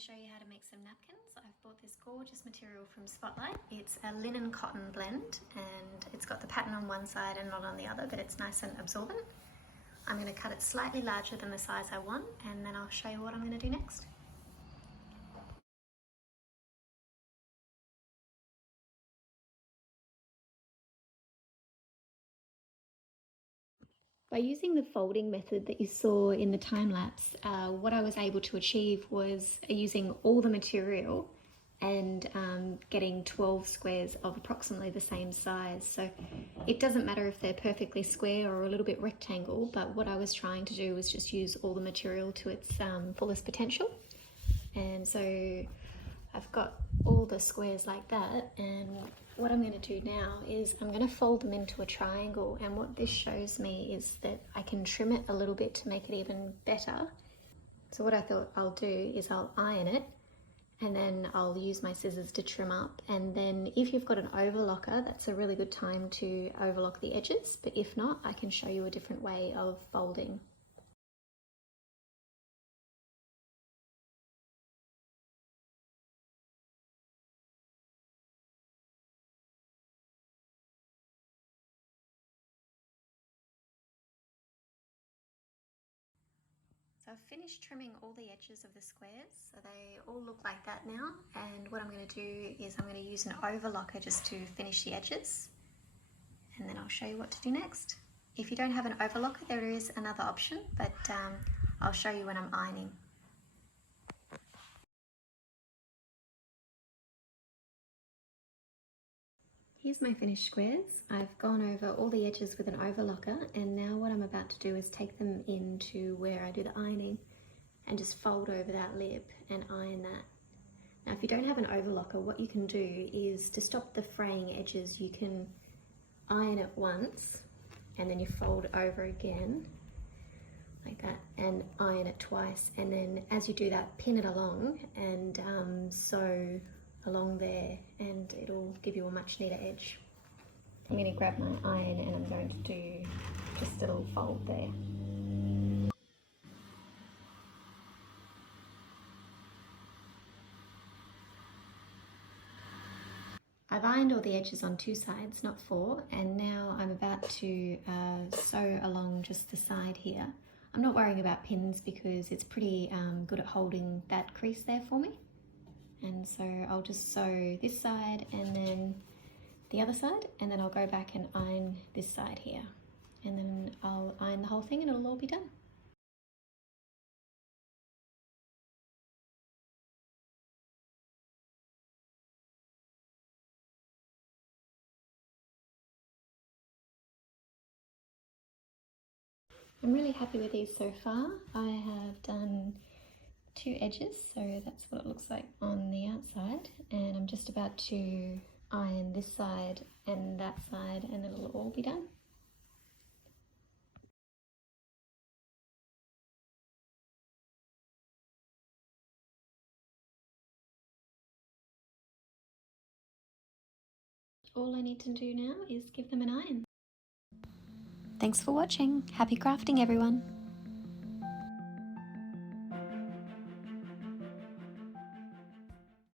to show you how to make some napkins. I've bought this gorgeous material from Spotlight. It's a linen cotton blend and it's got the pattern on one side and not on the other, but it's nice and absorbent. I'm going to cut it slightly larger than the size I want and then I'll show you what I'm going to do next. By using the folding method that you saw in the time lapse, what I was able to achieve was using all the material and getting 12 squares of approximately the same size. So it doesn't matter if they're perfectly square or a little bit rectangle, but what I was trying to do was just use all the material to its fullest potential. And so I've got all the squares like that, and what I'm going to do now is I'm going to fold them into a triangle, and what this shows me is that I can trim it a little bit to make it even better. So what I thought I'll do is I'll iron it and then I'll use my scissors to trim up, and then if you've got an overlocker, that's a really good time to overlock the edges, but if not, I can show you a different way of folding. So I've finished trimming all the edges of the squares, so they all look like that now, and what I'm going to do is I'm going to use an overlocker just to finish the edges, and then I'll show you what to do next. If you don't have an overlocker, there is another option, but I'll show you when I'm ironing. Here's my finished squares. I've gone over all the edges with an overlocker, and now what I'm about to do is take them into where I do the ironing and just fold over that lip and iron that. Now if you don't have an overlocker, what you can do is to stop the fraying edges, you can iron it once and then you fold over again like that and iron it twice, and then as you do that, pin it along and sew along there, and it'll give you a much neater edge. I'm going to grab my iron and I'm going to do just a little fold there. I've ironed all the edges on two sides, not four, and now I'm about to sew along just the side here. I'm not worrying about pins because it's pretty good at holding that crease there for me. And so I'll just sew this side and then the other side, and then I'll go back and iron this side here. And then I'll iron the whole thing and it'll all be done. I'm really happy with these so far. I have done two edges, so that's what it looks like on the outside, and I'm just about to iron this side and that side and then it'll all be done. All I need to do now is give them an iron. Thanks for watching. Happy crafting, everyone.